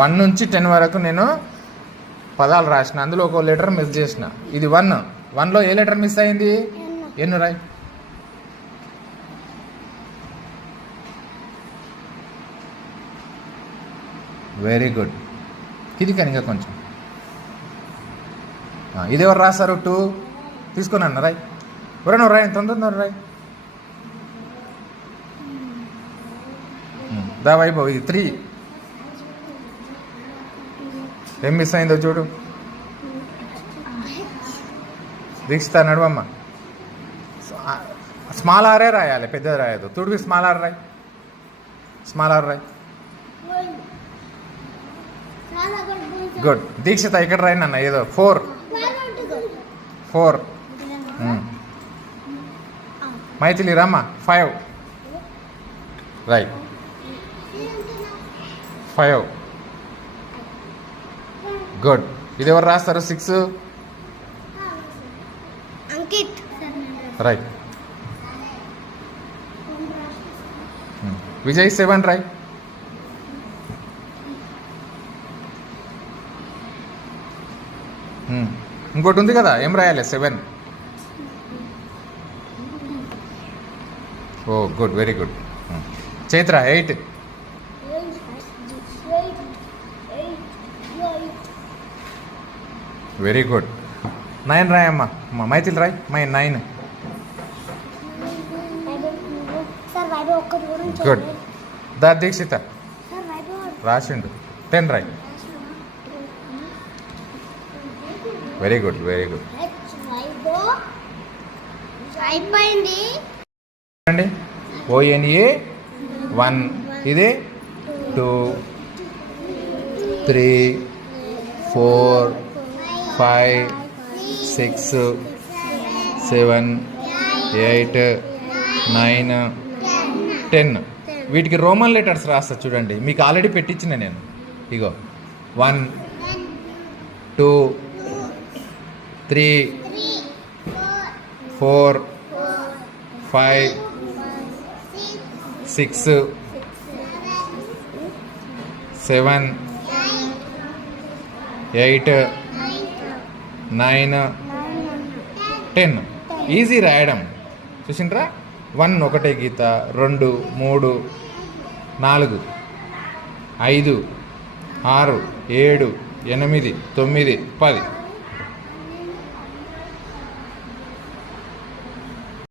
1 నుంచి 10 వరకు నేను పదాలు రాసిన, అందులో ఒక లెటర్ మిస్ చేసిన. ఇది 1లో ఏ లెటర్ మిస్ అయింది? ఎన్ను రాయ్. Very good. ఇది కానీ ఇంకా కొంచెం. ఇది ఎవరు రాస్తారు? 2 తీసుకొని అన్న రాయ్. ఎవరైనా రాయ్, తొందర రాయ్. దా వైభవ్, ఇది 3. ఏం మిస్ అయిందో చూడు. దీక్షిత నడువమ్మ. స్మాల్ ఆరే రాయాలి, పెద్దది రాయదు. తుడివి స్మాల్ ఆర్ రాయ్. గుడ్. దీక్షిత ఇక్కడ రాయి నాన్న, ఏదో 4. మైథిలి రమ్మ 5 రైట్. 5 గుడ్. ఇది ఎవరు రాస్తారు? 6 రైట్. విజయ్ 7 రైట్. ఇంకోటి ఉంది కదా, ఏం రాయాలి? 7. Oh good, very good. Chaitra 8. Very good. 9 రాయమ్మా. మైథిలి రాయ్. 9. గుడ్. దా దీక్షిత రాసిండు. 10 రాయ్. Very good. అండి ONA 1, ఇది 2, 3, 4, 5, 6, 7, 8, 9, 10. వీటికి రోమన్ లెటర్స్ రాస్తా చూడండి. మీకు ఆల్రెడీ పెట్టించిన నేను. ఇగో 1, 2, 3, 4, 5, 6, 7, 8, 9, 10. ఈజీ రాయడం. చూసిండ్రా? 1 ఒకటే గీత, 2, 3, 4, 5, 6, 7, 8, 9, 10.